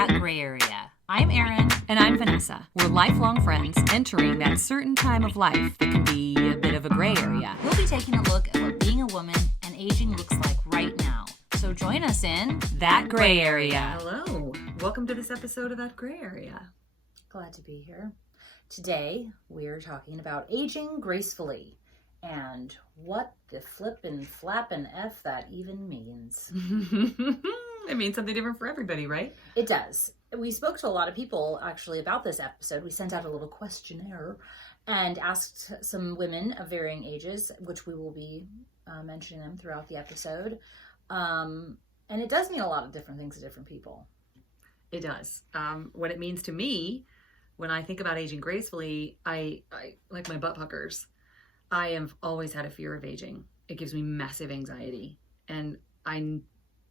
That Gray Area. I'm Erinn. And I'm Vanessa. We're lifelong friends entering that certain time of life that can be a bit of a gray area. We'll be taking a look at what being a woman and aging looks like right now. So join us in That Gray Area. Hello. Welcome to this episode of That Gray Area. Glad to be here. Today, we're talking about aging gracefully and what the flippin' flappin' F that even means. It means something different for everybody, right? It does. We spoke to a lot of people actually about this episode. We sent out a little questionnaire and asked some women of varying ages, which we will be mentioning them throughout the episode. And it does mean a lot of different things to different people. It does. What it means to me, when I think about aging gracefully, I like my butt puckers. I have always had a fear of aging. It gives me massive anxiety. And I'm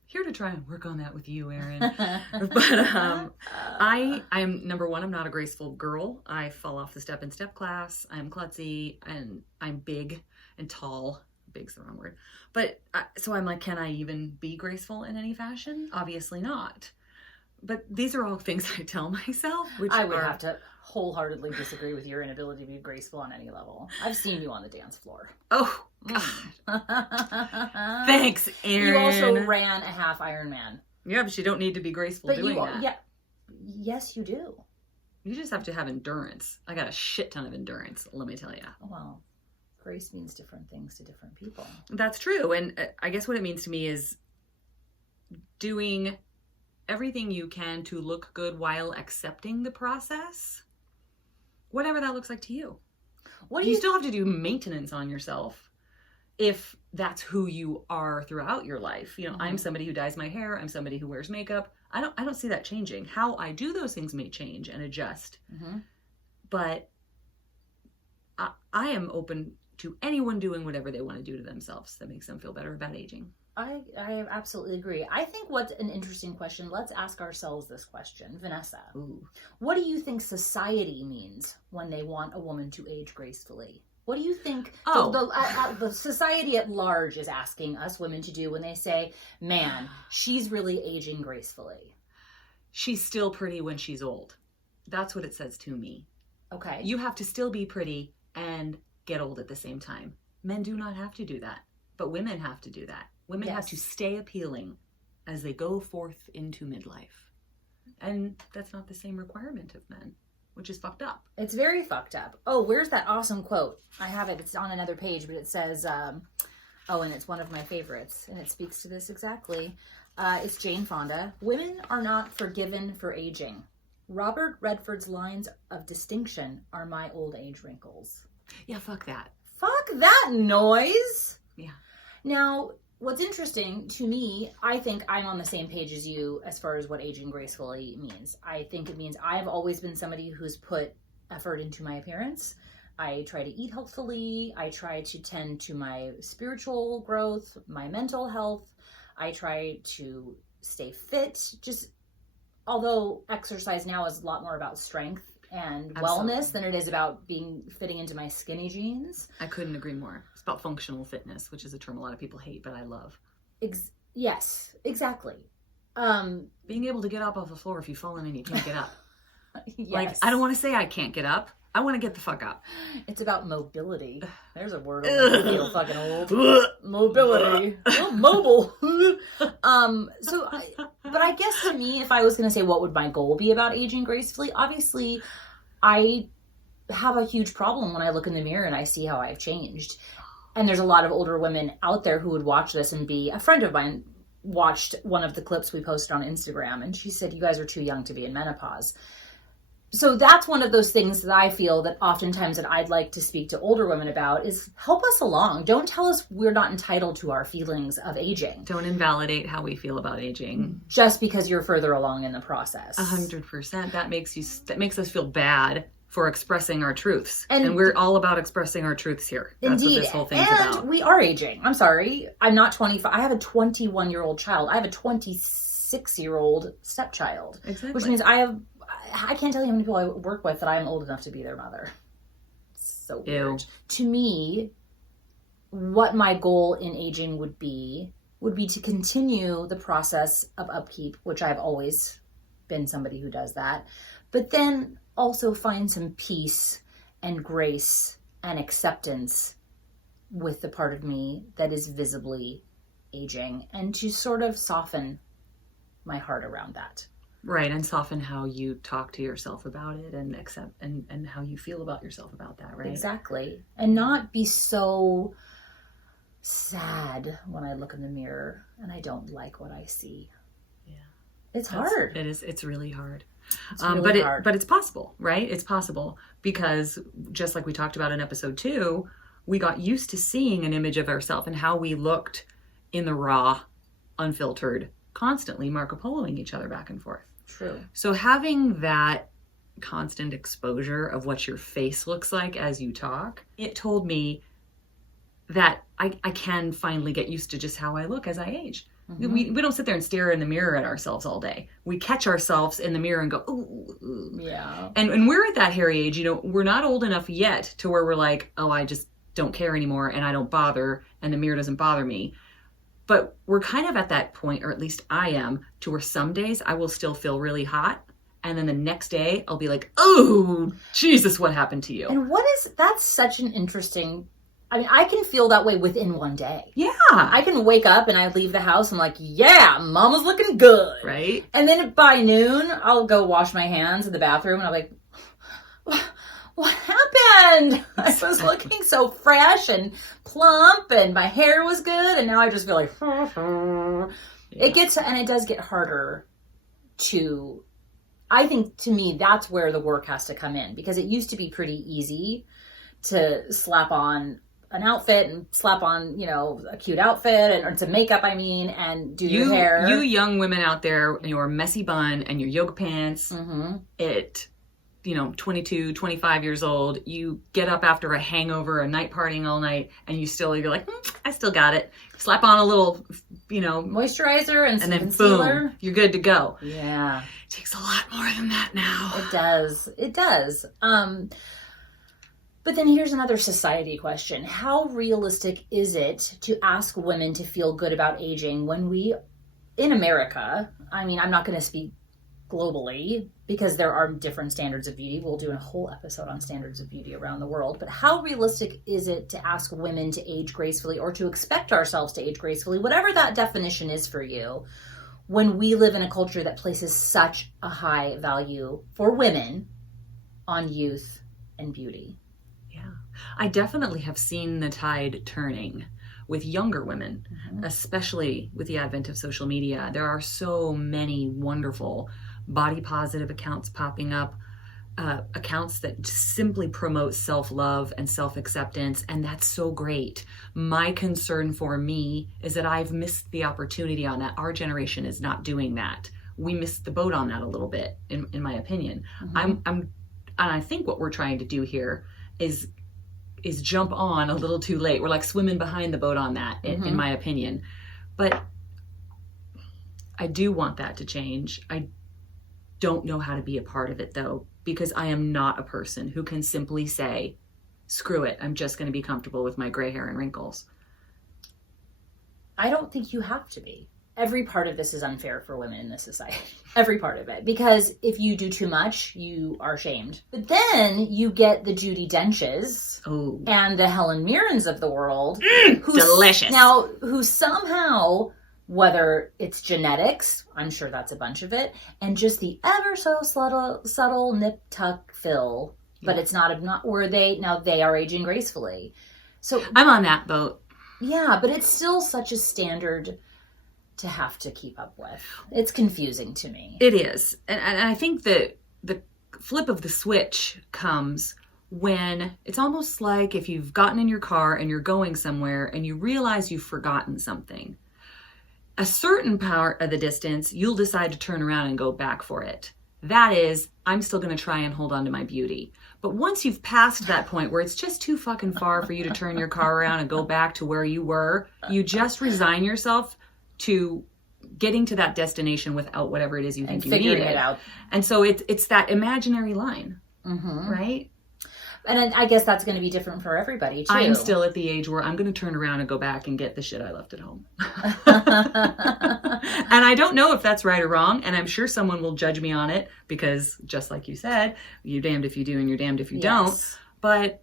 here to try and work on that with you, Erinn. But I'm number one, I'm not a graceful girl. I fall off the step in step class. I'm klutzy and I'm big and tall. Big's the wrong word. But so I'm like, can I even be graceful in any fashion? Obviously not. But these are all things I tell myself. Which I would have to wholeheartedly disagree with your inability to be graceful on any level. I've seen you on the dance floor. Oh, God. Thanks, Erinn. You also ran a half Ironman. Yeah, but you don't need to be graceful doing that. Yeah. Yes, you do. You just have to have endurance. I got a shit ton of endurance, let me tell you. Well, grace means different things to different people. That's true. And I guess what it means to me is doing everything you can to look good while accepting the process, whatever that looks like to you. What do you still have to do maintenance on yourself if that's who you are throughout your life. You know, I'm somebody who dyes my hair. I'm somebody who wears makeup. I don't see that changing. How I do those things may change and adjust. But I am open to anyone doing whatever they want to do to themselves that makes them feel better about aging. I absolutely agree. I think what's an interesting question, let's ask ourselves this question. Vanessa, what do you think society means when they want a woman to age gracefully? What do you think the society at large is asking us women to do when they say, man, she's really aging gracefully? She's still pretty when she's old. That's what it says to me. Okay. You have to still be pretty and get old at the same time. Men do not have to do that, but women have to do that. Women have to stay appealing as they go forth into midlife. And that's not the same requirement of men, which is fucked up. It's very fucked up. Oh, where's that awesome quote? I have it. It's on another page, but it says, and it's one of my favorites, and it speaks to this exactly. It's Jane Fonda. Women are not forgiven for aging. Robert Redford's lines of distinction are my old age wrinkles. Yeah, fuck that. Fuck that noise. Yeah. Now, what's interesting to me, I think I'm on the same page as you as far as what aging gracefully means. I think it means I've always been somebody who's put effort into my appearance. I try to eat healthfully. I try to tend to my spiritual growth, my mental health. I try to stay fit. Just although exercise now is a lot more about strength and wellness than it is about fitting into my skinny jeans. I couldn't agree more. It's about functional fitness, which is a term a lot of people hate, but I love. Yes, exactly. Being able to get up off the floor if you've fallen and you can't get up. Yes. Like, I don't want to say I can't get up. I want to get the fuck up. It's about mobility. There's a word I feel fucking old. Mobility. Mobile. But I guess to me, if I was going to say what would my goal be about aging gracefully, obviously I have a huge problem when I look in the mirror and I see how I've changed. And there's a lot of older women out there who would watch this and be, a friend of mine watched one of the clips we posted on Instagram and she said, you guys are too young to be in menopause. So that's one of those things that I feel that oftentimes that I'd like to speak to older women about is help us along. Don't tell us we're not entitled to our feelings of aging. Don't invalidate how we feel about aging. Just because you're further along in the process. 100%. That makes us feel bad for expressing our truths. And we're all about expressing our truths here. That's indeed. What this whole thing's about. And we are aging. I'm sorry. I'm not 25. I have a 21-year-old child. I have a 26-year-old stepchild. Exactly. Which means I can't tell you how many people I work with that I'm old enough to be their mother. So weird. To me, what my goal in aging would be to continue the process of upkeep, which I've always been somebody who does that. But then also find some peace and grace and acceptance with the part of me that is visibly aging, and to sort of soften my heart around that. Right, and soften how you talk to yourself about it and accept and how you feel about yourself about that, right? Exactly. And not be so sad when I look in the mirror and I don't like what I see. Yeah. It's hard. It's really hard. It's really hard. But it's possible, right? It's possible because just like we talked about in episode 2, we got used to seeing an image of ourselves and how we looked in the raw, unfiltered, constantly Marco Poloing each other back and forth. True. So having that constant exposure of what your face looks like as you talk, it told me that I can finally get used to just how I look as I age. Mm-hmm. We don't sit there and stare in the mirror at ourselves all day. We catch ourselves in the mirror and go, ooh. Yeah. And we're at that hairy age, we're not old enough yet to where we're like, oh, I just don't care anymore and I don't bother and the mirror doesn't bother me. But we're kind of at that point, or at least I am, to where some days I will still feel really hot. And then the next day I'll be like, oh, Jesus, what happened to you? And that's such an interesting, I can feel that way within one day. Yeah. I can wake up and I leave the house. I'm like, yeah, mama's looking good. Right. And then by noon, I'll go wash my hands in the bathroom and I'm like, what happened? I was looking so fresh and plump and my hair was good. And now I just feel like, it does get harder to, I think to me, that's where the work has to come in, because it used to be pretty easy to slap on an outfit and slap on, a cute outfit or some makeup, and do your hair. You young women out there in your messy bun and your yoga pants, 22, 25 years old, you get up after a hangover, a night partying all night, and you're like, I still got it. Slap on a little, moisturizer and some then concealer. Boom, you're good to go. Yeah. It takes a lot more than that now. It does. But then here's another society question. How realistic is it to ask women to feel good about aging when we, in America, I'm not going to speak globally because there are different standards of beauty. We'll do a whole episode on standards of beauty around the world. But how realistic is it to ask women to age gracefully, or to expect ourselves to age gracefully, whatever that definition is for you, when we live in a culture that places such a high value for women on youth and beauty? I definitely have seen the tide turning with younger women, especially with the advent of social media. There are so many wonderful body positive accounts popping up, accounts that simply promote self-love and self-acceptance, and that's so great. My concern for me is that I've missed the opportunity on that. Our generation is not doing that. We missed the boat on that a little bit, in my opinion. And I think what we're trying to do here is jump on a little too late. We're like swimming behind the boat on that, in my opinion. But I do want that to change. I don't know how to be a part of it, though, because I am not a person who can simply say, screw it, I'm just going to be comfortable with my gray hair and wrinkles. I don't think you have to be. Every part of this is unfair for women in this society. Every part of it. Because if you do too much, you are shamed. But then you get the Judi Denches and the Helen Mirrens of the world. Delicious. Who somehow, whether it's genetics, I'm sure that's a bunch of it, and just the ever so subtle nip tuck fill, but it's not where they are aging gracefully. So I'm on that boat. Yeah, but it's still such a standard to have to keep up with. It's confusing to me. It is. And I think that the flip of the switch comes when it's almost like if you've gotten in your car and you're going somewhere and you realize you've forgotten something. A certain part of the distance, you'll decide to turn around and go back for it. That is, I'm still going to try and hold on to my beauty. But once you've passed that point where it's just too fucking far for you to turn your car around and go back to where you were, you just resign yourself to getting to that destination without whatever it is you think you need. Figuring it out. And so it's that imaginary line, right? And I guess that's going to be different for everybody too. I'm still at the age where I'm going to turn around and go back and get the shit I left at home. And I don't know if that's right or wrong. And I'm sure someone will judge me on it because just like you said, you're damned if you do and you're damned if you don't. But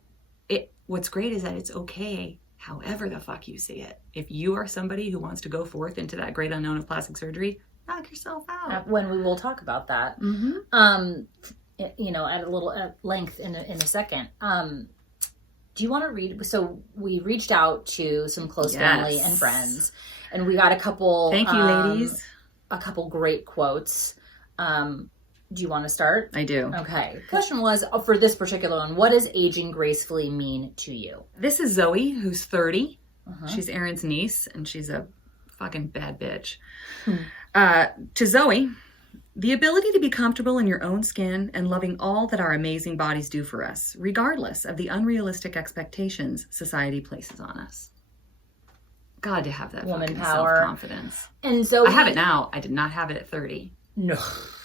what's great is that it's okay however the fuck you see it. If you are somebody who wants to go forth into that great unknown of plastic surgery, knock yourself out. When we will talk about that. You know, at a little length in a second. Do you want to read? So we reached out to some close family and friends, and we got a couple. Thank you, ladies. A couple great quotes. Do you want to start? I do. Okay. Question was, for this particular one, what does aging gracefully mean to you? This is Zoe, who's 30. She's Erin's niece, and she's a fucking bad bitch. To Zoe, the ability to be comfortable in your own skin and loving all that our amazing bodies do for us, regardless of the unrealistic expectations society places on us. God, to have that woman fucking power, self-confidence. And Zoe, I have it now. I did not have it at 30. No.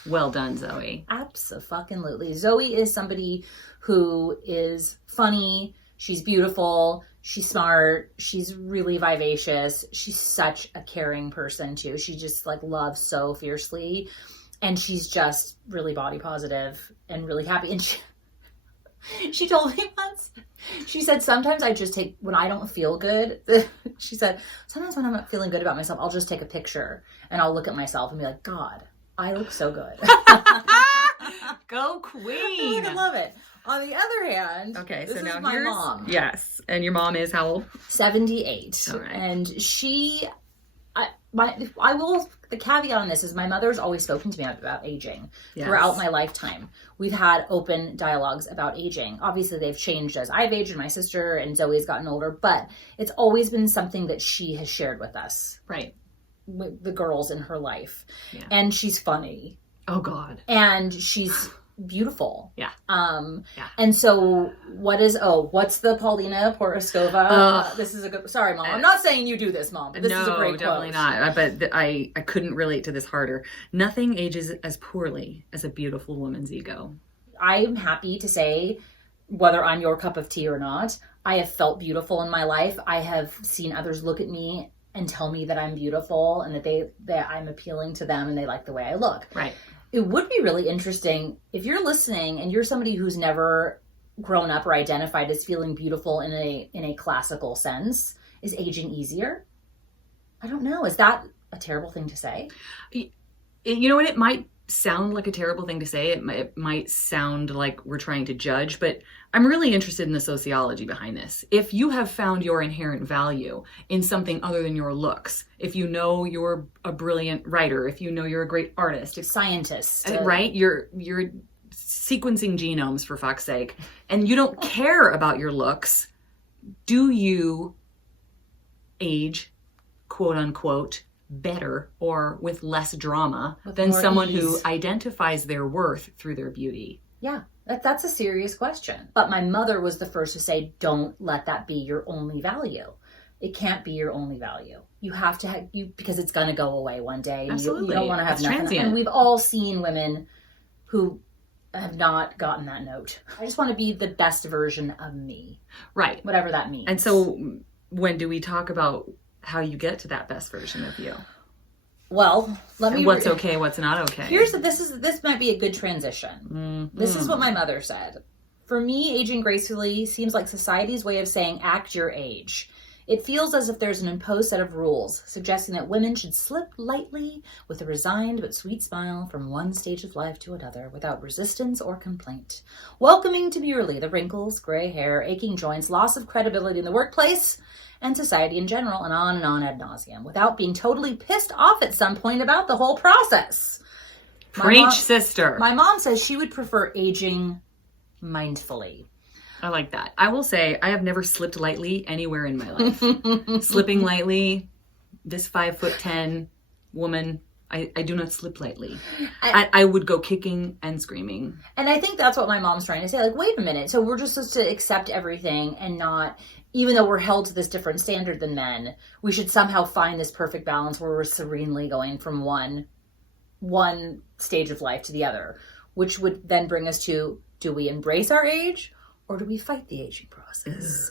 Well done, Zoe. Abso-fucking-lutely. Zoe is somebody who is funny. She's beautiful. She's smart. She's really vivacious. She's such a caring person too. She just like loves so fiercely. And she's just really body positive and really happy. And she told me once, she said, sometimes I just take, when I don't feel good, she said, sometimes when I'm not feeling good about myself, I'll just take a picture and I'll look at myself and be like, God, I look so good. Go queen. I love it. On the other hand, okay, this so now is my mom. Yes. And your mom is how old? 78. All right. And the caveat on this is my mother's always spoken to me about aging throughout my lifetime. We've had open dialogues about aging. Obviously, they've changed as I've aged and my sister and Zoe's gotten older, but it's always been something that she has shared with us. Right. With the girls in her life. Yeah. And she's funny. Oh, God. And she's beautiful. Yeah. And so what's the Paulina Poroskova? This is a good, sorry, Mom. I'm not saying you do this, Mom, but this is a great quote. No, definitely not. But I couldn't relate to this harder. Nothing ages as poorly as a beautiful woman's ego. I'm happy to say, whether I'm your cup of tea or not, I have felt beautiful in my life. I have seen others look at me and tell me that I'm beautiful and that I'm appealing to them and they like the way I look. Right. It would be really interesting if you're listening and you're somebody who's never grown up or identified as feeling beautiful in a classical sense. Is aging easier? I don't know. Is that a terrible thing to say? You know what? It might sound like a terrible thing to say. It might sound like we're trying to judge, but I'm really interested in the sociology behind this. If you have found your inherent value in something other than your looks, if you know you're a brilliant writer, if you know you're a great artist, scientist, right? You're sequencing genomes, for fuck's sake, and you don't care about your looks, do you age, quote unquote, better or with less drama than someone who identifies their worth through their beauty? Yeah, that's a serious question. But my mother was the first to say, don't let that be your only value. It can't be your only value. You have to because it's going to go away one day. Absolutely. You don't want to have nothing. Transient. And we've all seen women who have not gotten that note. I just want to be the best version of me. Right. Whatever that means. And so when do we talk about how you get to that best version of you? Well, what's okay, what's not okay. This might be a good transition. This is what my mother said. For me, aging gracefully seems like society's way of saying act your age. It feels as if there's an imposed set of rules, suggesting that women should slip lightly with a resigned but sweet smile from one stage of life to another without resistance or complaint, welcoming demurely the wrinkles, gray hair, aching joints, loss of credibility in the workplace, and society in general, and on ad nauseum, without being totally pissed off at some point about the whole process. Preach, sister. My mom says she would prefer aging mindfully. I like that. I will say I have never slipped lightly anywhere in my life. Slipping lightly, this 5'10" woman, I do not slip lightly. I would go kicking and screaming. And I think that's what my mom's trying to say. Like, wait a minute. So we're just supposed to accept everything and not, even though we're held to this different standard than men, we should somehow find this perfect balance where we're serenely going from one stage of life to the other, which would then bring us to, do we embrace our age or do we fight the aging process?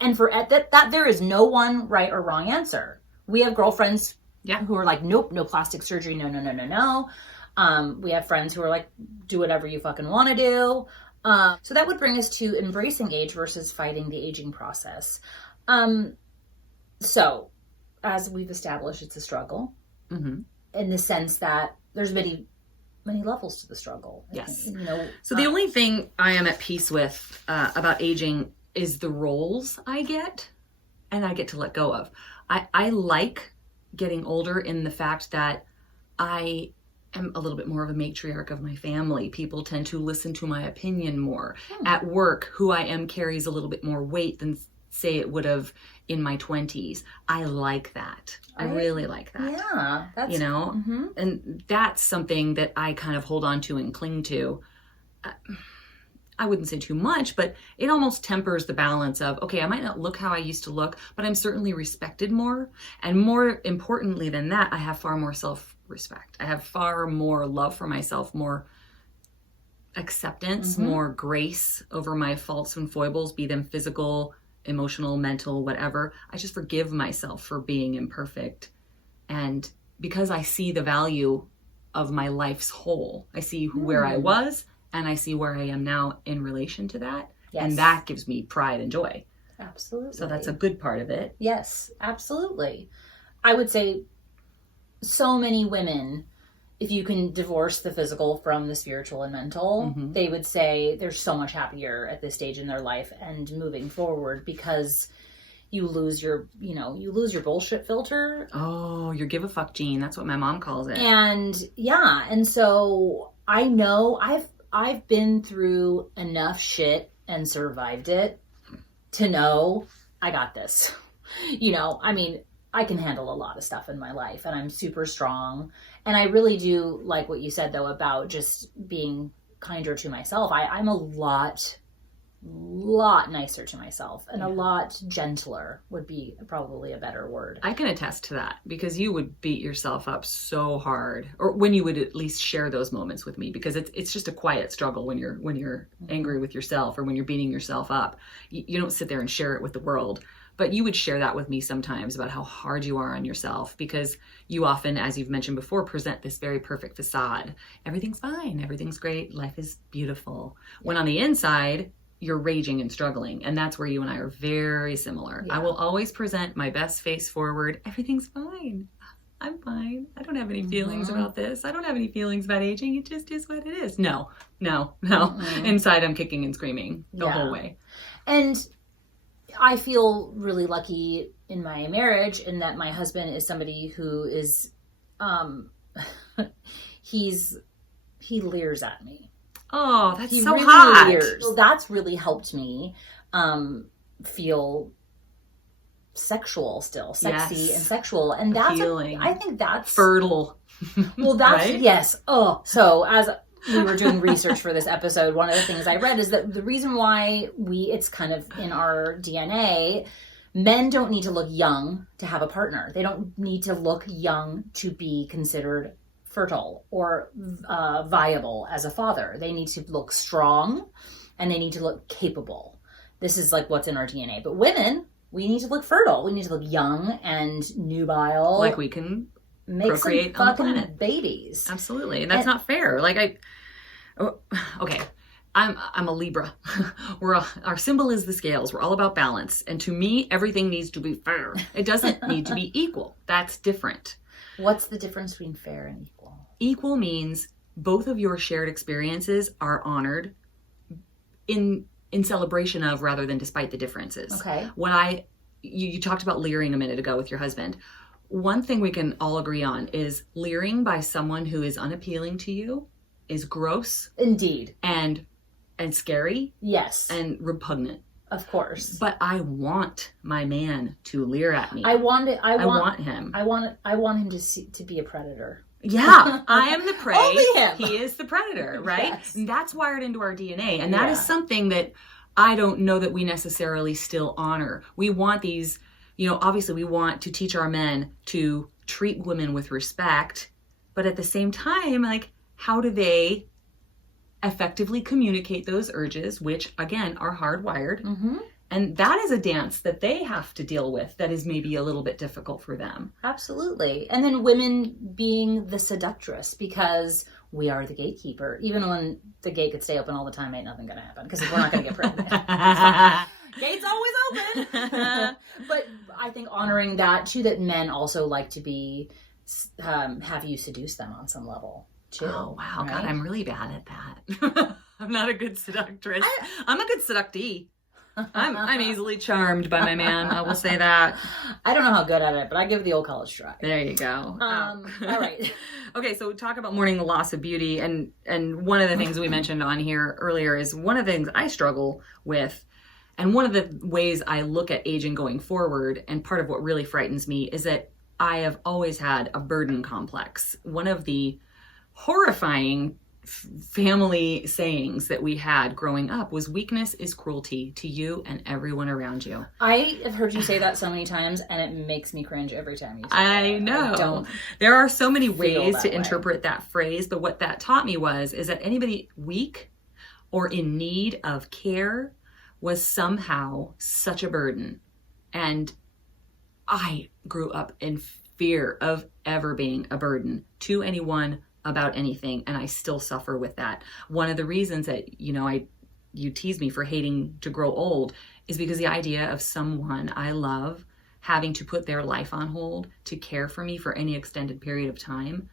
And for that there is no one right or wrong answer. We have girlfriends who are like, nope, no plastic surgery, no. We have friends who are like, do whatever you fucking want to do. So that would bring us to embracing age versus fighting the aging process. So as we've established, it's a struggle in the sense that there's many levels to the struggle. Yes. So the only thing I am at peace with about aging is the roles I get and I get to let go of. I like getting older in the fact that I am a little bit more of a matriarch of my family. People tend to listen to my opinion more. At work, who I am carries a little bit more weight than say it would have in my 20s. I like that. I really like that. Yeah. That's, and that's something that I kind of hold on to and cling to. I wouldn't say too much, but it almost tempers the balance of, okay, I might not look how I used to look, but I'm certainly respected more. And more importantly than that, I have far more self-respect. I have far more love for myself, more acceptance, more grace over my faults and foibles, be them physical, emotional, mental, whatever. I just forgive myself for being imperfect. And because I see the value of my life's whole, I see where I was and I see where I am now in relation to that. Yes. And that gives me pride and joy. Absolutely. So that's a good part of it. Yes, absolutely. I would say so many women, if you can divorce the physical from the spiritual and mental, they would say they're so much happier at this stage in their life and moving forward because you lose your bullshit filter. Oh, your give a fuck gene. That's what my mom calls it. And so I know I've been through enough shit and survived it to know I got this. I can handle a lot of stuff in my life and I'm super strong. And I really do like what you said though about just being kinder to myself. I'm a lot nicer to myself and a lot gentler would be probably a better word. I can attest to that because you would beat yourself up so hard, or when you would at least share those moments with me, because it's just a quiet struggle when you're angry with yourself or when you're beating yourself up. You don't sit there and share it with the world. But you would share that with me sometimes about how hard you are on yourself because you often, as you've mentioned before, present this very perfect facade. Everything's fine. Everything's great. Life is beautiful. When on the inside, you're raging and struggling. And that's where you and I are very similar. Yeah. I will always present my best face forward. Everything's fine. I'm fine. I don't have any feelings about this. I don't have any feelings about aging. It just is what it is. No. Inside, I'm kicking and screaming the whole way. And I feel really lucky in my marriage in that my husband is somebody who is, he leers at me. Oh, that's so hot. Leers. So that's really helped me feel sexual still, sexy and sexual. And that's, I think that's fertile. Well, that's, right? Yes. Oh, so as we were doing research for this episode, one of the things I read is that the reason why it's kind of in our DNA, men don't need to look young to have a partner. They don't need to look young to be considered fertile or viable as a father. They need to look strong and they need to look capable. This is like what's in our DNA. But women, we need to look fertile. We need to look young and nubile. Like we can make procreate some on the fucking planet. Babies. Absolutely. And that's not fair. I'm a Libra. Our symbol is the scales. We're all about balance. And to me, everything needs to be fair. It doesn't need to be equal. That's different. What's the difference between fair and equal? Equal means both of your shared experiences are honored in celebration of rather than despite the differences. Okay. You talked about leering a minute ago with your husband. One thing we can all agree on is leering by someone who is unappealing to you is gross. Indeed. And scary. Yes. And repugnant. Of course. But I want my man to leer at me. I want him. I want him to be a predator. Yeah, I am the prey. Only him. He is the predator, right? Yes. And that's wired into our DNA. And that is something that I don't know that we necessarily still honor. We want these, obviously we want to teach our men to treat women with respect, but at the same time, like, how do they effectively communicate those urges, which again are hardwired. Mm-hmm. And that is a dance that they have to deal with that is maybe a little bit difficult for them. Absolutely. And then women being the seductress, because we are the gatekeeper. Even when the gate could stay open all the time, ain't nothing going to happen because we're not going to get pregnant. Gate's always open. But I think honoring that too, that men also like to be, have you seduce them on some level too. Oh, wow. Right? God, I'm really bad at that. I'm not a good seductress. I'm a good seductee. I'm easily charmed by my man. I will say that. I don't know how good at it, but I give it the old college try. There you go. All right. Okay, so talk about mourning the loss of beauty, and one of the things we mentioned on here earlier is one of the things I struggle with, and one of the ways I look at aging going forward, and part of what really frightens me is that I have always had a burden complex. One of the horrifying family sayings that we had growing up was weakness is cruelty to you and everyone around you. I have heard you say that so many times, and it makes me cringe every time you say I that. know. There are so many ways to way. interpret that phrase, but what that taught me is that anybody weak or in need of care was somehow such a burden. And I grew up in fear of ever being a burden to anyone about anything, and I still suffer with that. One of the reasons that, you tease me for hating to grow old is because the idea of someone I love having to put their life on hold to care for me for any extended period of time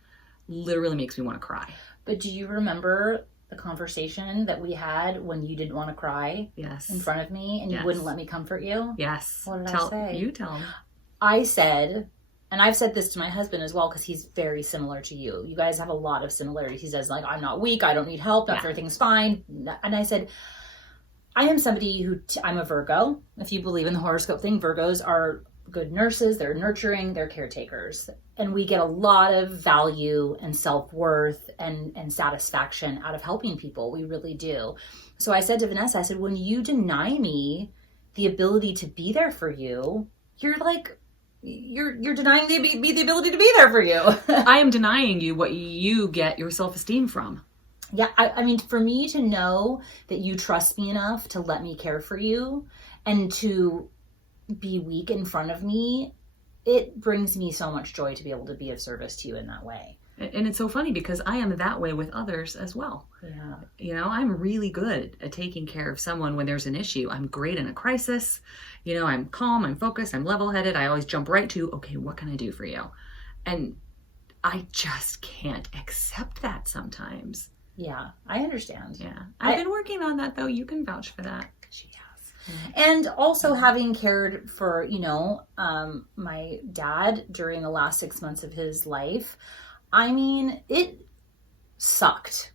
literally makes me want to cry. But do you remember the conversation that we had when you didn't want to cry Yes. in front of me and you wouldn't let me comfort you? Yes. What did I say? You tell me. I said, and I've said this to my husband as well, because he's very similar to you. You guys have a lot of similarities. He says, like, I'm not weak. I don't need help. Everything's fine. And I said, I am somebody who, I'm a Virgo. If you believe in the horoscope thing, Virgos are good nurses. They're nurturing. They're caretakers. And we get a lot of value and self-worth and satisfaction out of helping people. We really do. So I said to Vanessa, I said, when you deny me the ability to be there for you, you're like, you're denying the ability to be there for you. I am denying you what you get your self-esteem from. Yeah, I mean, for me to know that you trust me enough to let me care for you and to be weak in front of me, it brings me so much joy to be able to be of service to you in that way. And it's so funny because I am that way with others as well. Yeah. I'm really good at taking care of someone when there's an issue. I'm great in a crisis. I'm calm, I'm focused, I'm level-headed. I always jump right to, okay, what can I do for you? And I just can't accept that sometimes. Yeah, I understand. Yeah. I've been working on that, though. You can vouch for that. She has. And also having cared for, my dad during the last 6 months of his life, I mean, it sucked.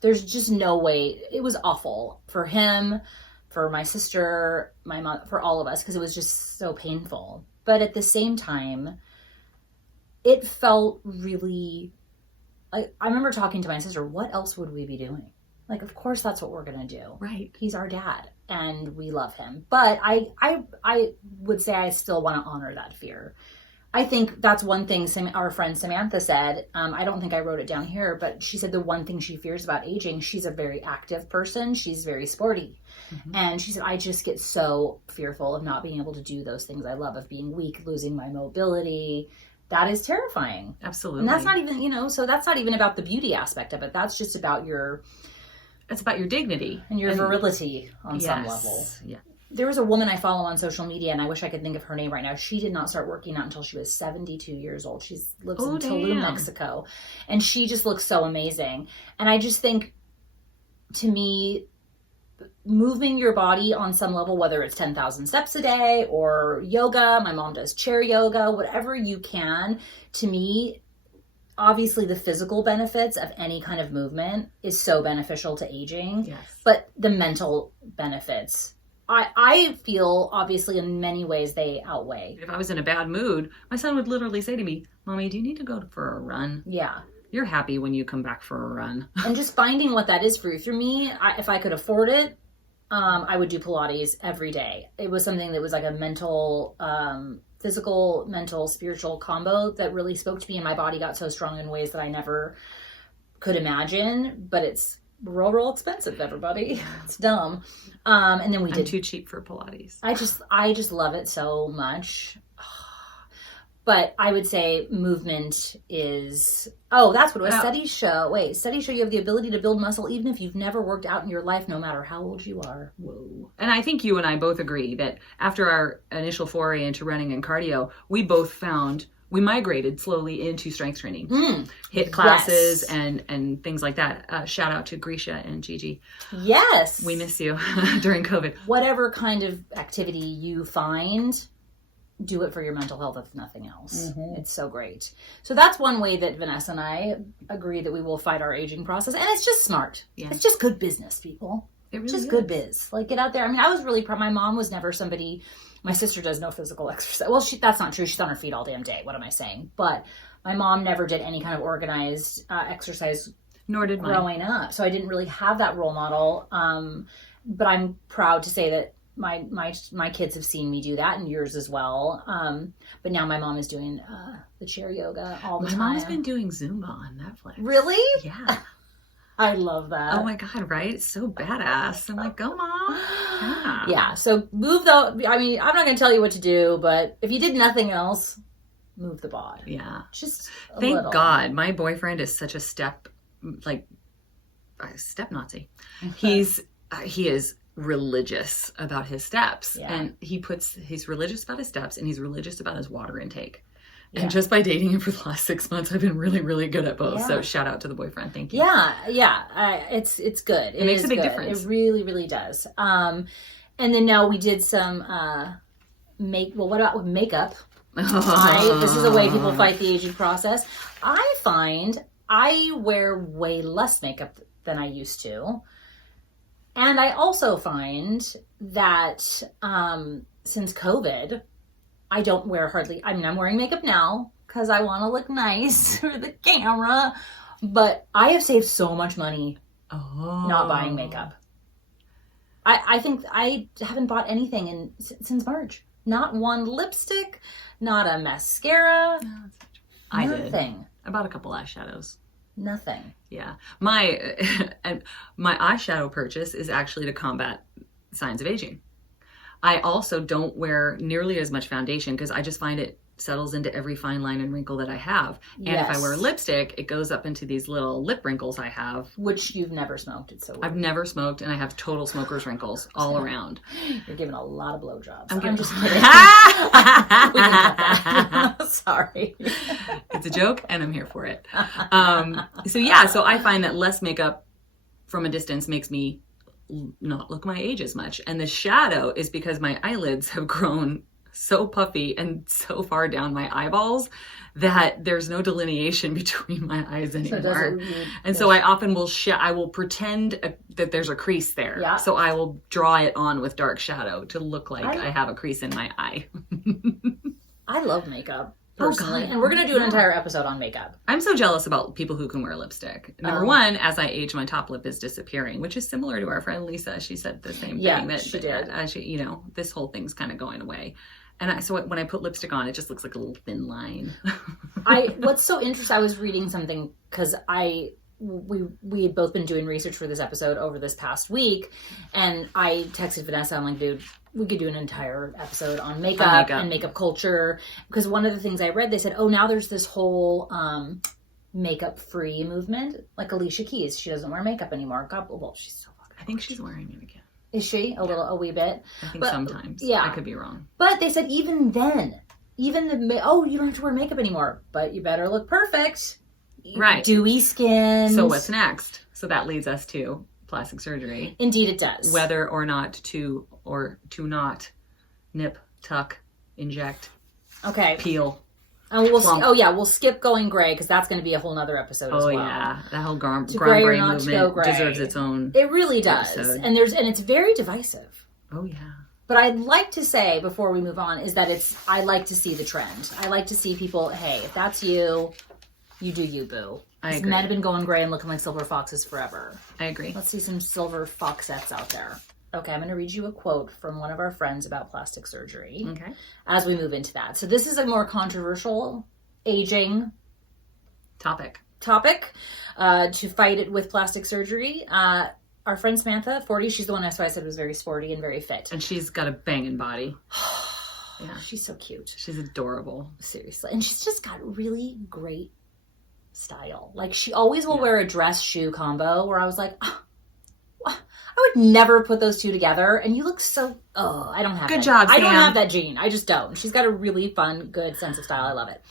There's just no way. It was awful for him, for my sister, my mom, for all of us, because it was just so painful. But at the same time, it felt really... I remember talking to my sister, what else would we be doing? Like, of course, that's what we're going to do. Right. He's our dad, and we love him. But I would say I still want to honor that fear. I think that's one thing our friend Samantha said. I don't think I wrote it down here, but she said the one thing she fears about aging, she's a very active person. She's very sporty. Mm-hmm. And she said, I just get so fearful of not being able to do those things I love, of being weak, losing my mobility. That is terrifying. Absolutely. And that's not even, so that's not even about the beauty aspect of it. That's just about it's about your dignity. And your virility on some level. Yeah. There was a woman I follow on social media, and I wish I could think of her name right now. She did not start working out until she was 72 years old. She lives in Tulum, Mexico. And she just looks so amazing. And I just think, to me, moving your body on some level, whether it's 10,000 steps a day or yoga, my mom does chair yoga, whatever you can, to me, obviously the physical benefits of any kind of movement is so beneficial to aging. Yes. But the mental benefits, I feel, obviously, in many ways, they outweigh. If I was in a bad mood, my son would literally say to me, Mommy, do you need to go for a run? Yeah. You're happy when you come back for a run. And just finding what that is for you. For me, if I could afford it, I would do Pilates every day. It was something that was like a mental, physical, mental, spiritual combo that really spoke to me, and my body got so strong in ways that I never could imagine. But it's real expensive, everybody. It's dumb. And then we I'm did. too cheap for Pilates. I just love it so much. But I would say movement is, that's what it was. Studies show you have the ability to build muscle even if you've never worked out in your life, no matter how old you are. Whoa. And I think you and I both agree that after our initial foray into running and cardio, we both found we migrated slowly into strength training, HIIT classes and things like that. Shout out to Grisha and Gigi. Yes. We miss you during COVID. Whatever kind of activity you find, do it for your mental health if nothing else. It's so great. So that's one way that Vanessa and I agree that we will fight our aging process. And it's just smart. Yeah. It's just good business, people. It really just is. Good biz. Like, get out there. I mean, I was really proud. My mom was never somebody, my sister does no physical exercise. Well, that's not true. She's on her feet all damn day. What am I saying? But my mom never did any kind of organized exercise. Nor did mine. Growing up. So I didn't really have that role model. But I'm proud to say that my kids have seen me do that, and yours as well. But now my mom is doing the chair yoga all the time. My mom's been doing Zumba on Netflix. Really? Yeah. I love that. Oh my God, right? It's so badass. I'm like, go mom. Yeah. So move I'm not going to tell you what to do, but if you did nothing else, move the bod. Yeah. Just Thank God. My boyfriend is such a step Nazi. He is religious about his steps, and he's religious about his steps, and he's religious about his water intake. And just by dating him for the last 6 months, I've been really, really good at both. So shout out to the boyfriend. Thank you. Yeah. It's good. It makes a big difference. It really, really does. And then now we did some what about with makeup? This is the way people fight the aging process. I find I wear way less makeup than I used to. And I also find that since COVID, I don't wear I'm wearing makeup now because I want to look nice for the camera. But I have saved so much money not buying makeup. I think I haven't bought anything since March. Not one lipstick, not a mascara. No, I did. Nothing. I bought a couple eyeshadows. Nothing. Yeah. My eyeshadow purchase is actually to combat signs of aging. I also don't wear nearly as much foundation because I just find it settles into every fine line and wrinkle that I have. And if I wear lipstick, it goes up into these little lip wrinkles I have. Which you've never smoked. It's so weird. I've never smoked, and I have total smoker's wrinkles all around. You're giving a lot of blowjobs. I'm just kidding. We can cut that. Sorry. It's a joke, and I'm here for it. So I find that less makeup from a distance makes me not look my age as much. And the shadow is because my eyelids have grown so puffy and so far down my eyeballs that there's no delineation between my eyes anymore. So I often will pretend that there's a crease there. Yeah. So I will draw it on with dark shadow to look like I have a crease in my eye. I love makeup. Personally, and we're going to do an entire episode on makeup. I'm so jealous about people who can wear lipstick. Number one, as I age, my top lip is disappearing, which is similar to our friend Lisa. She said the same thing. That she did. This whole thing's kind of going away. And so when I put lipstick on, it just looks like a little thin line. What's so interesting, I was reading something because we had both been doing research for this episode over this past week, and I texted Vanessa. I'm like, dude, we could do an entire episode on makeup and makeup culture, because one of the things I read, they said, now there's this whole makeup free movement, like Alicia Keys. She doesn't wear makeup anymore. She's so fucking I think she's wearing it again. Is she? A wee bit? I think sometimes. Yeah. I could be wrong. But they said even then, you don't have to wear makeup anymore, but you better look perfect. Right. Dewy skin. So what's next? So that leads us to plastic surgery. Indeed it does. Whether or not to not nip, tuck, inject, peel. And we'll skip going gray because that's going to be a whole nother episode as well. Oh yeah, that whole gray movement deserves its own. It really does, episode. And it's very divisive. Oh yeah. But I'd like to say before we move on is that I like to see the trend. I like to see people. Hey, if that's you, you do you, boo. I agree. Men have been going gray and looking like silver foxes forever. I agree. Let's see some silver foxettes out there. Okay, I'm going to read you a quote from one of our friends about plastic surgery. Okay. As we move into that. So this is a more controversial aging topic. topic to fight it with plastic surgery. Our friend Samantha, 40, she's the one I said was very sporty and very fit. And she's got a banging body. Yeah, she's so cute. She's adorable. Seriously. And she's just got really great style. Like, she always will wear a dress shoe combo where I was like, I would never put those two together. And you look so, I don't have Good that. job, Sam. I don't have that gene. I just don't. She's got a really fun, good sense of style. I love it.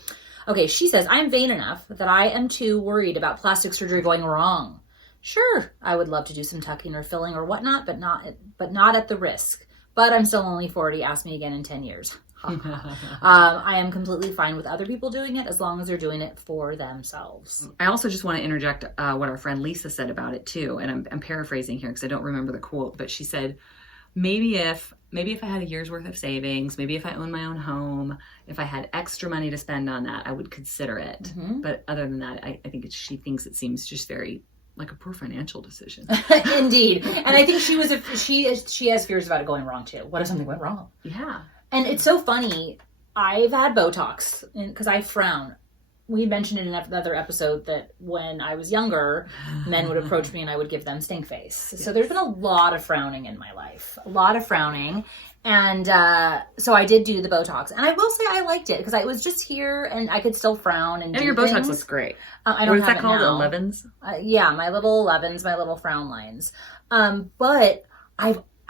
Okay, she says, I'm vain enough that I am too worried about plastic surgery going wrong. Sure, I would love to do some tucking or filling or whatnot, but not at the risk. But I'm still only 40. Ask me again in 10 years. I am completely fine with other people doing it as long as they're doing it for themselves. I also just want to interject what our friend Lisa said about it too, and I'm paraphrasing here because I don't remember the quote, but she said, maybe if I had a year's worth of savings, maybe if I owned my own home, if I had extra money to spend on that, I would consider it. Mm-hmm. But other than that, I think she thinks it seems just very like a poor financial decision. Indeed. And I think she has fears about it going wrong too. What if something went wrong? Yeah. And it's so funny. I've had Botox because I frown. We mentioned it in another episode that when I was younger, men would approach me and I would give them stink face. Yes. So there's been a lot of frowning in my life. A lot of frowning. And so I did do the Botox. And I will say I liked it because I was just here and I could still frown and do your things. Botox looks great. I don't what is have that called? now. 11s? Yeah, my little 11s, my little frown lines. But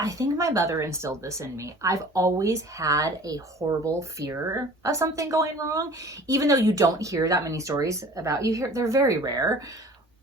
I think my mother instilled this in me. I've always had a horrible fear of something going wrong, even though you don't hear that many stories about they're very rare,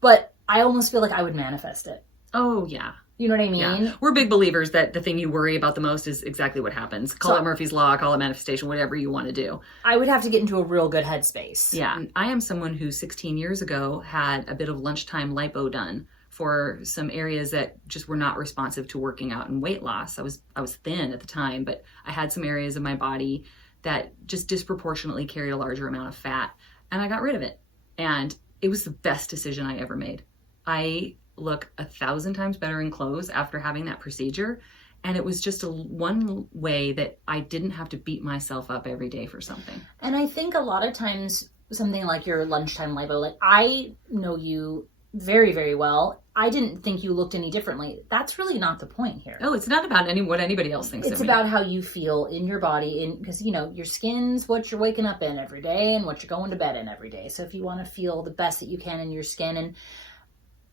but I almost feel like I would manifest it. Oh, yeah. You know what I mean? Yeah. We're big believers that the thing you worry about the most is exactly what happens. Call it Murphy's Law, call it manifestation, whatever you want to do. I would have to get into a real good headspace. Yeah. I am someone who 16 years ago had a bit of lunchtime lipo done for some areas that just were not responsive to working out and weight loss. I was thin at the time, but I had some areas of my body that just disproportionately carried a larger amount of fat, and I got rid of it. And it was the best decision I ever made. I look 1,000 times better in clothes after having that procedure. And it was just one way that I didn't have to beat myself up every day for something. And I think a lot of times something like your lunchtime lipo, like I know you very, very well. I didn't think you looked any differently. That's really not the point here. Oh, it's not about what anybody else thinks It's of me. about how you feel in your body, because your skin's what you're waking up in every day and what you're going to bed in every day. So if you want to feel the best that you can in your skin,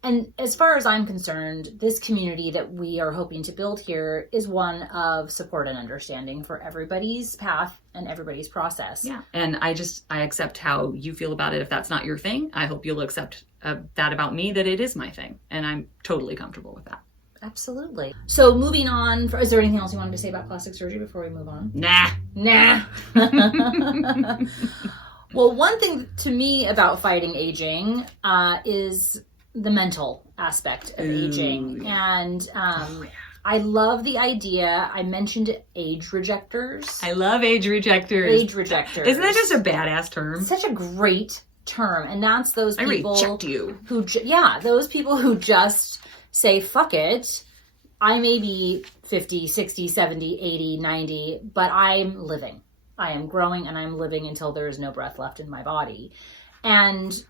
and as far as I'm concerned, this community that we are hoping to build here is one of support and understanding for everybody's path and everybody's process. Yeah. And I accept how you feel about it. If that's not your thing, I hope you'll accept that about me, that it is my thing. And I'm totally comfortable with that. Absolutely. So moving on, is there anything else you wanted to say about plastic surgery before we move on? Nah. Well, one thing to me about fighting aging is the mental aspect of aging. Yeah. And I love the idea. I mentioned age rejectors. I love age rejectors. Age rejectors. Isn't that just a badass term? Such a great term. And that's those people I reject you. Those people who just say, fuck it. I may be 50, 60, 70, 80, 90, but I'm living. I am growing and I'm living until there is no breath left in my body. And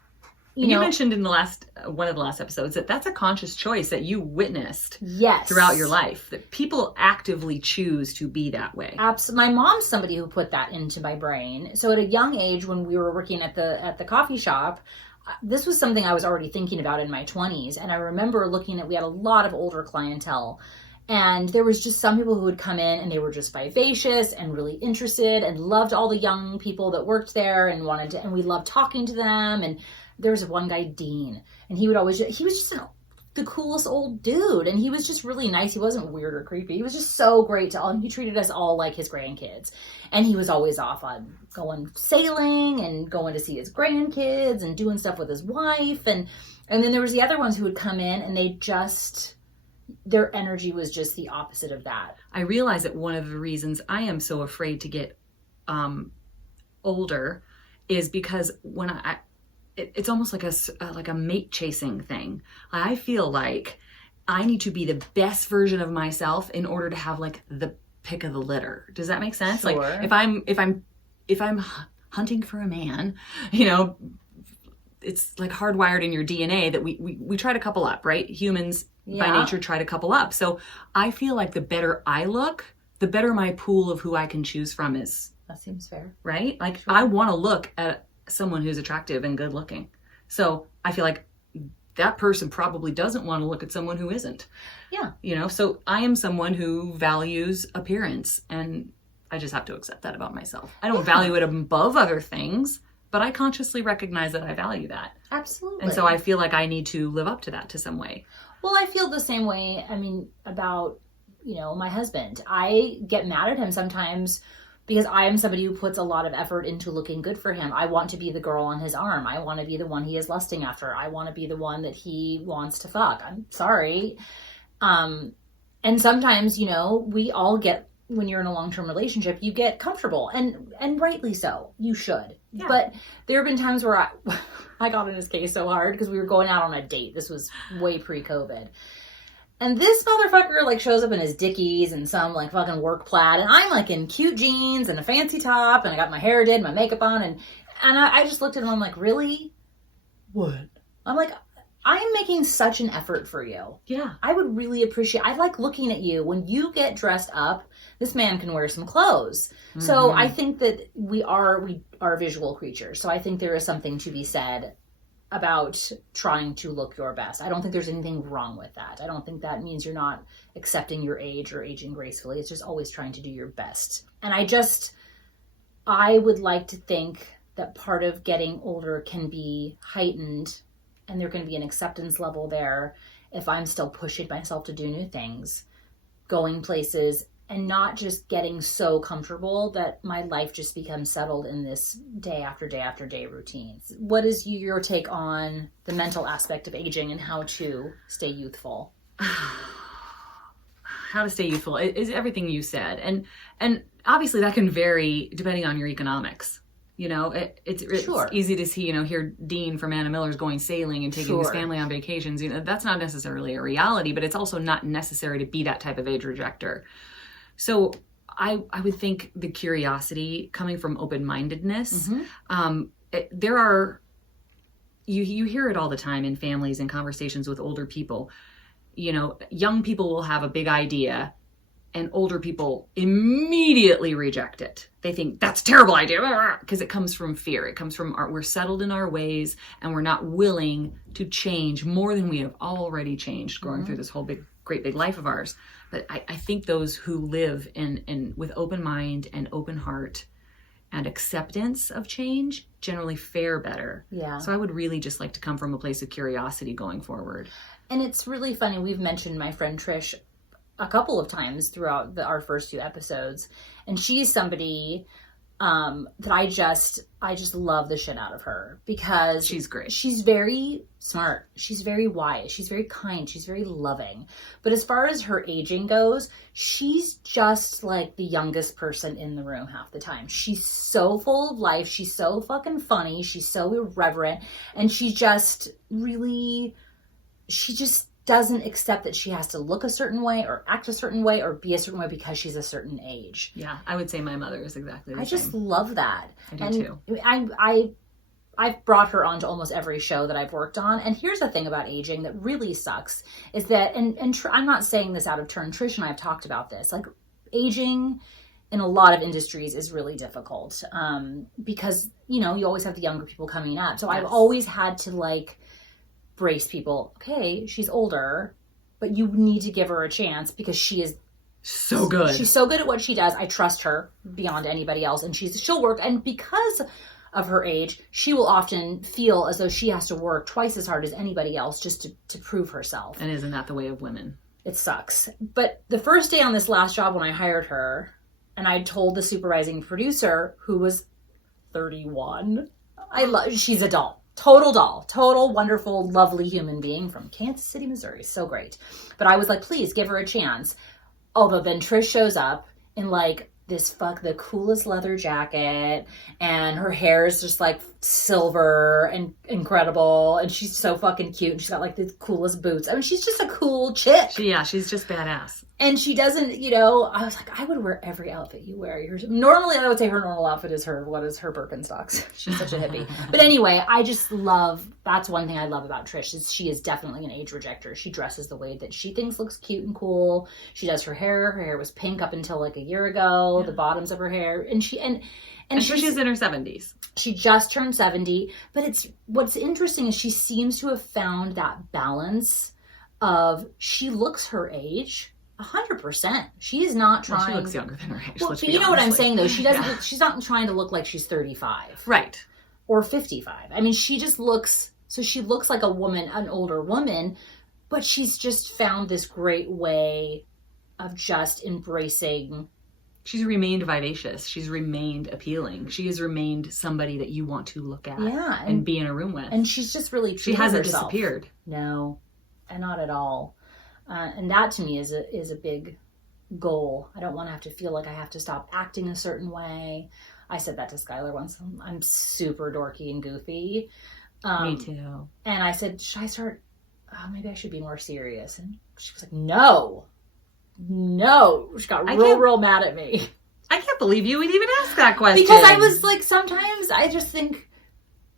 you mentioned in one of the last episodes that that's a conscious choice that you witnessed yes. throughout your life, that people actively choose to be that way. Absolutely. My mom's somebody who put that into my brain. So at a young age, when we were working at the coffee shop, this was something I was already thinking about in my 20s. And I remember we had a lot of older clientele. And there was just some people who would come in and they were just vivacious and really interested and loved all the young people that worked there and we loved talking to them. And there was one guy, Dean, and he was just the coolest old dude. And he was just really nice. He wasn't weird or creepy. He was just so great he treated us all like his grandkids. And he was always off on going sailing and going to see his grandkids and doing stuff with his wife. And then there was the other ones who would come in and their energy was just the opposite of that. I realize that one of the reasons I am so afraid to get older is because when it's almost like a mate chasing thing. I feel like I need to be the best version of myself in order to have like the pick of the litter. Does that make sense? Sure. Like if I'm hunting for a man, it's like hardwired in your DNA that we try to couple up, right? Humans by nature try to couple up. So I feel like the better I look, the better my pool of who I can choose from is. That seems fair. Right? Like I want to look at someone who's attractive and good looking. So I feel like that person probably doesn't want to look at someone who isn't. Yeah. You know, so I am someone who values appearance, and I just have to accept that about myself. I don't value it above other things, but I consciously recognize that I value that. Absolutely. And so I feel like I need to live up to that to some way. Well, I feel the same way, about, my husband. I get mad at him sometimes because I am somebody who puts a lot of effort into looking good for him. I want to be the girl on his arm. I want to be the one he is lusting after. I want to be the one that he wants to fuck. I'm sorry. And sometimes, we all get, when you're in a long-term relationship, you get comfortable, and rightly so. You should. Yeah. But there have been times where I got in his case so hard because we were going out on a date. This was way pre-COVID. And this motherfucker shows up in his Dickies and some fucking work plaid, and I'm in cute jeans and a fancy top, and I got my hair did, my makeup on, and I just looked at him. I'm like, really? What? I'm like, I am making such an effort for you. Yeah. I would really appreciate. I like looking at you when you get dressed up. This man can wear some clothes. Mm-hmm. So I think that we are visual creatures. So I think there is something to be said about trying to look your best. I don't think there's anything wrong with that. I don't think that means you're not accepting your age or aging gracefully. It's just always trying to do your best. And I would like to think that part of getting older can be heightened, and there can be an acceptance level there if I'm still pushing myself to do new things, going places, and not just getting so comfortable that my life just becomes settled in this day after day after day routines. What is your take on the mental aspect of aging and how to stay youthful? How to stay youthful is everything you said. And obviously that can vary depending on your economics. It's easy to see, hear Dean from Anna Miller's going sailing and taking his family on vacations. That's not necessarily a reality, but it's also not necessary to be that type of age rejecter. So I would think the curiosity coming from open-mindedness, there are, you hear it all the time in families and conversations with older people. Young people will have a big idea and older people immediately reject it. They think that's a terrible idea because it comes from fear. It comes from we're settled in our ways and we're not willing to change more than we have already changed going through this whole great big life of ours. But I think those who live in with open mind and open heart and acceptance of change generally fare better. Yeah. So I would really just like to come from a place of curiosity going forward. And it's really funny. We've mentioned my friend Trish a couple of times throughout our first few episodes, and she's somebody that I just love the shit out of her because she's great. She's very smart. She's very wise. She's very kind. She's very loving. But as far as her aging goes, she's just like the youngest person in the room half the time. She's so full of life. She's so fucking funny. She's so irreverent. And she just doesn't accept that she has to look a certain way or act a certain way or be a certain way because she's a certain age. Yeah, I would say my mother is exactly the same. I just love that. I do too. I've brought her onto almost every show that I've worked on. And here's the thing about aging that really sucks is that, and I'm not saying this out of turn, Trish and I have talked about this, aging in a lot of industries is really difficult because, you always have the younger people coming up. So yes. I've always had to brace people. Okay, she's older, but you need to give her a chance because she is so good. She's so good at what she does. I trust her beyond anybody else, and she'll work. And because of her age, she will often feel as though she has to work twice as hard as anybody else just to prove herself. And isn't that the way of women? It sucks. But the first day on this last job when I hired her, and I told the supervising producer, who was 31, she's a doll. Total doll, total wonderful, lovely human being from Kansas City, Missouri. So great. But I was like, please give her a chance. Although then Trish shows up in the coolest leather jacket, and her hair is just silver and incredible, and she's so fucking cute, and she's got the coolest boots. I mean, she's just a cool chick. She's just badass. And she doesn't, you know, I was like, I would wear every outfit you wear. Normally, I would say her normal outfit is her Birkenstocks. She's such a hippie. But anyway, I just love, that's one thing I love about Trish, is she is definitely an age rejecter. She dresses the way that she thinks looks cute and cool. She does her hair. Her hair was pink up until like a year ago, the bottoms of her hair. And she's in her 70s. She just turned 70. But what's interesting is she seems to have found that balance of, she looks her age. 100%. She is not trying. Well, she looks younger than her age. Well, but you know what I'm saying, though. She doesn't. She's not trying to look like she's 35, right, or 55. I mean, she just looks. So she looks like a woman, an older woman, but she's just found this great way of just embracing. She's remained vivacious. She's remained appealing. She has remained somebody that you want to look at, and be in a room with. And she's just really. She hasn't disappeared. No, and not at all. And that to me is a big goal. I don't want to have to feel like I have to stop acting a certain way. I said that to Skylar once. I'm super dorky and goofy. Me too. And I said, should I start? Maybe I should be more serious. And she was like, no. She got real mad at me. I can't believe you would even ask that question. Because I was like, sometimes I just think,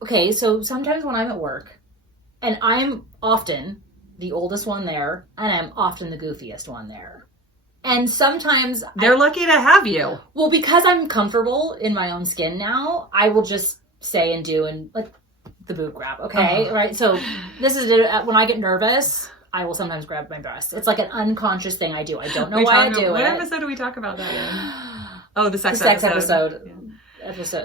okay, so sometimes when I'm at work, and I'm often the oldest one there, and I'm often the goofiest one there. And sometimes they're lucky to have you. Well, because I'm comfortable in my own skin now, I will just say and do and like the boob grab, okay? Right? So this is when I get nervous, I will sometimes grab my breast. It's like an unconscious thing I do. I don't know why I do it. What episode do we talk about that in? Oh, the sex episode. Yeah.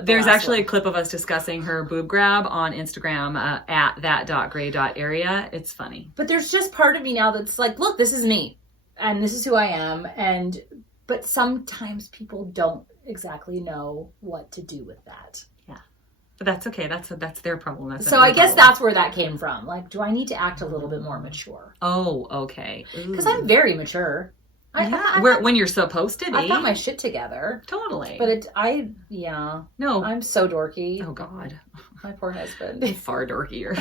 There's actually a clip of us discussing her boob grab on Instagram at that.gray.area. It's funny. But there's just part of me now that's like, look, this is me. And this is who I am. But sometimes people don't exactly know what to do with that. Yeah. But that's okay. That's their problem. So I guess that's where that came from. Like, do I need to act a little bit more mature? Oh, okay. Because I'm very mature. When you're supposed to be. I've got my shit together. Totally. But No. I'm so dorky. Oh, God. My poor husband. Far dorkier.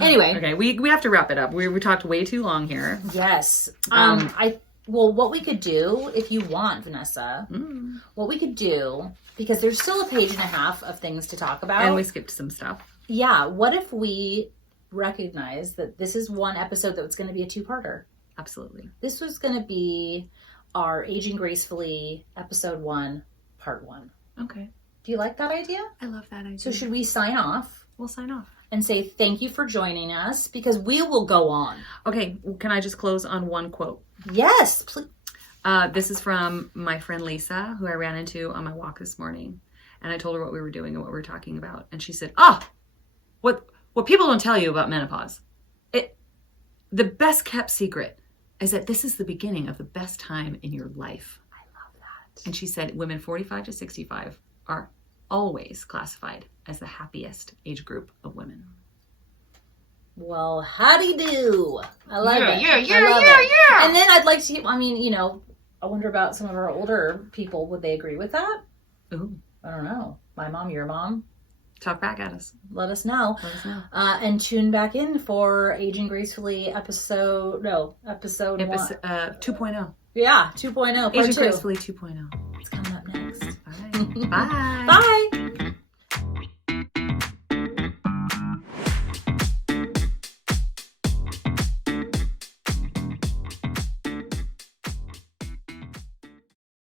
Anyway. Okay, we have to wrap it up. We talked way too long here. Yes. What we could do, if you want, Vanessa, what we could do, because there's still a page and a half of things to talk about. And we skipped some stuff. Yeah. What if we recognize that this is one episode that's going to be a two-parter? Absolutely. This was going to be our Aging Gracefully episode 1, part 1. Okay. Do you like that idea? I love that idea. So should we sign off? We'll sign off. And say thank you for joining us, because we will go on. Okay. Can I just close on one quote? Yes, please. This is from my friend Lisa, who I ran into on my walk this morning. And I told her what we were doing and what we were talking about. And she said, what people don't tell you about menopause, the best kept secret is that this is the beginning of the best time in your life. I love that. And she said women 45 to 65 are always classified as the happiest age group of women. Well, howdy do. I love it. Yeah. And then I'd like to, I wonder about some of our older people. Would they agree with that? Ooh. I don't know. My mom, your mom. Talk back at us. Let us know. And tune back in for Aging Gracefully episode 1. 2.0. Yeah, 2.0. Aging Gracefully 2.0. It's coming up next. All right. Bye. Bye.